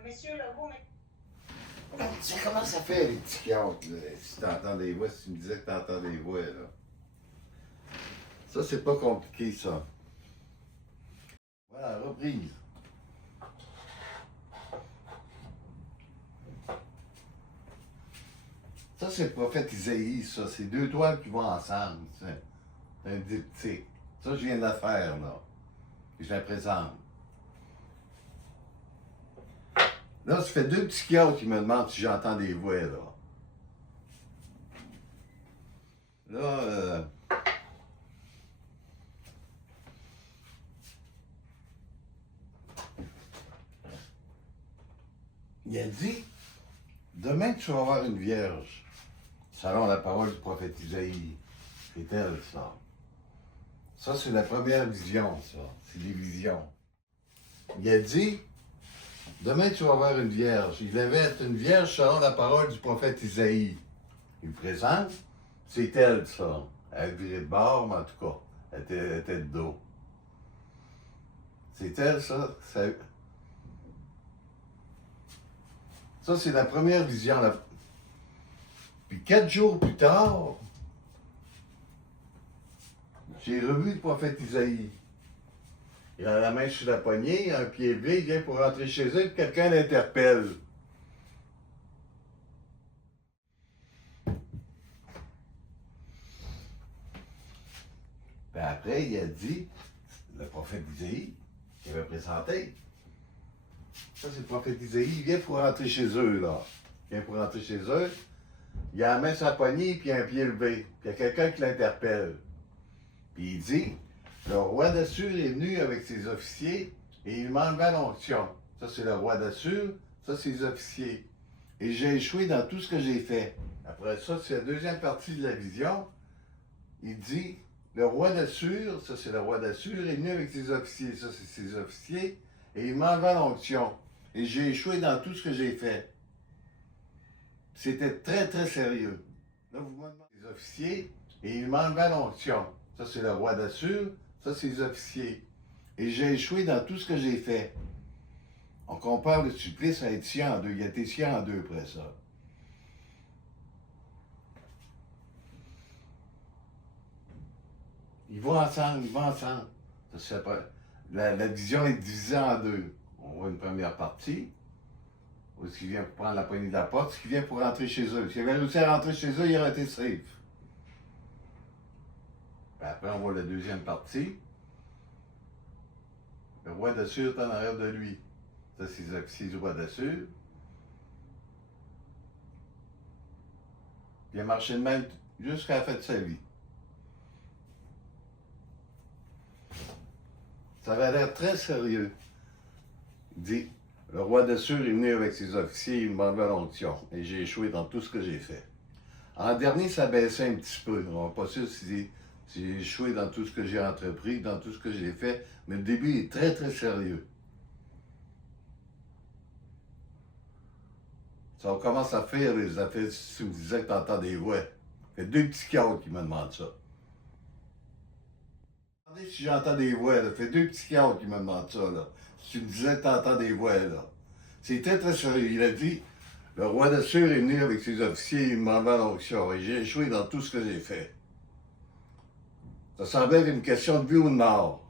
Monsieur Legault, Ah, tu sais comment ça fait les psychiatres, là, si t'entends des voix, si tu me disais que t'entends des voix, là. Ça, c'est pas compliqué, ça. Voilà, reprise. Ça, c'est le prophète Isaïe, ça. C'est deux toiles qui vont ensemble. C'est un diptyque. Ça, je viens de la faire, là. Et je la présente. Là, ça fait deux psychiatres qui me demandent si j'entends des voix, là. Là, il a dit, demain tu vas avoir une vierge, selon la parole du prophète Isaïe. C'est elle, ça. Ça, c'est la première vision, ça. C'est des visions. Il a dit, demain tu vas avoir une vierge. Il devait être une vierge selon la parole du prophète Isaïe. Il me présente, c'est elle, ça. Elle virait de bord, mais en tout cas, elle était de dos. C'est elle, ça. Ça, c'est la première vision. Puis 4 jours plus tard, j'ai revu le prophète Isaïe. Il a la main sur la poignée, un pied levé, il vient pour rentrer chez eux, puis quelqu'un l'interpelle. Puis après, il a dit, le prophète Isaïe, qui avait présenté. Ça, c'est le prophète Isaïe, il vient pour rentrer chez eux, là. Il vient pour rentrer chez eux. Il a la main sur la poignée, puis il a un pied levé. Puis il y a quelqu'un qui l'interpelle. Puis il dit, le roi d'Assur est venu avec ses officiers et il m'a enlevé l'onction. Ça, c'est le roi d'Assur, ça, c'est les officiers. Et j'ai échoué dans tout ce que j'ai fait. Après ça, c'est la deuxième partie de la vision. Il dit, le roi d'Assur, ça, c'est le roi d'Assur, est venu avec ses officiers. Ça, c'est ses officiers. Et il m'a enlevé l'onction. Et j'ai échoué dans tout ce que j'ai fait. C'était très, très sérieux. Là, vous me demandez les officiers et il m'a enlevé l'onction. Ça, c'est le roi d'Assur. Ça, c'est les officiers. Et j'ai échoué dans tout ce que j'ai fait. On compare le supplice à être scié en deux. Il a été scié en deux après ça. Ils vont ensemble, ils vont ensemble. Ça, la vision est divisée en deux. On voit une première partie, où il vient pour prendre la poignée de la porte, ce qui vient pour rentrer chez eux. S'il avait réussi à rentrer chez eux, il aurait été safe. Puis après, on voit la deuxième partie. Le roi d'Assur est en arrière de lui. Ça, c'est les officiers du roi d'Assur. Il a marché de même jusqu'à la fin de sa vie. Ça avait l'air très sérieux. Il dit, le roi d'Assur est venu avec ses officiers, il m'a enlevé l'onction. Et j'ai échoué dans tout ce que j'ai fait. En dernier, ça baissait un petit peu. On n'est pas sûr si j'ai échoué dans tout ce que j'ai entrepris, dans tout ce que j'ai fait. Mais le début est très, très sérieux. Ça commence à faire les affaires, si tu me disais que tu entends des voix. Il y a deux psychiatres qui me demandent ça. Si j'entends des voix, là, fait deux psychiatres qui me demandent ça, là. Si tu me disais que tu entends des voix, là. C'est très, très sérieux. Il a dit, le roi d'Assur est venu avec ses officiers, il m'a enlevé l'onction. Et j'ai échoué dans tout ce que j'ai fait. Ça semblait être une question de vie ou de mort.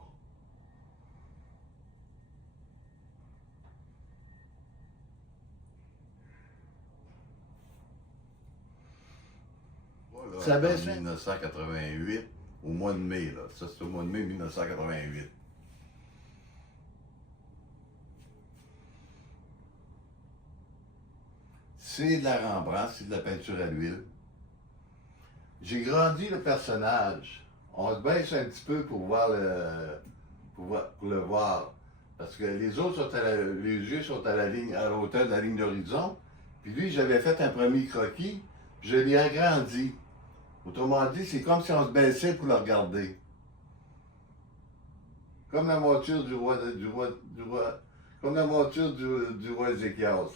Ça baisse en 1988, au mois de mai, là. Ça, c'est au mois de mai 1988. C'est de la Rembrandt, c'est de la peinture à l'huile. J'ai grandi le personnage. On se baisse un petit peu pour le voir. Parce que les autres sont les yeux sont à la ligne, à l'auteur de la ligne d'horizon. Puis lui, j'avais fait un premier croquis, puis je l'ai agrandi. Autrement dit, c'est comme si on se baissait pour le regarder. Comme la monture comme la monture du roi Ézéchias.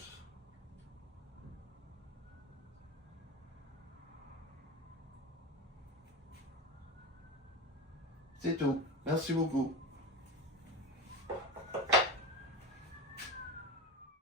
C'est tout. Merci beaucoup.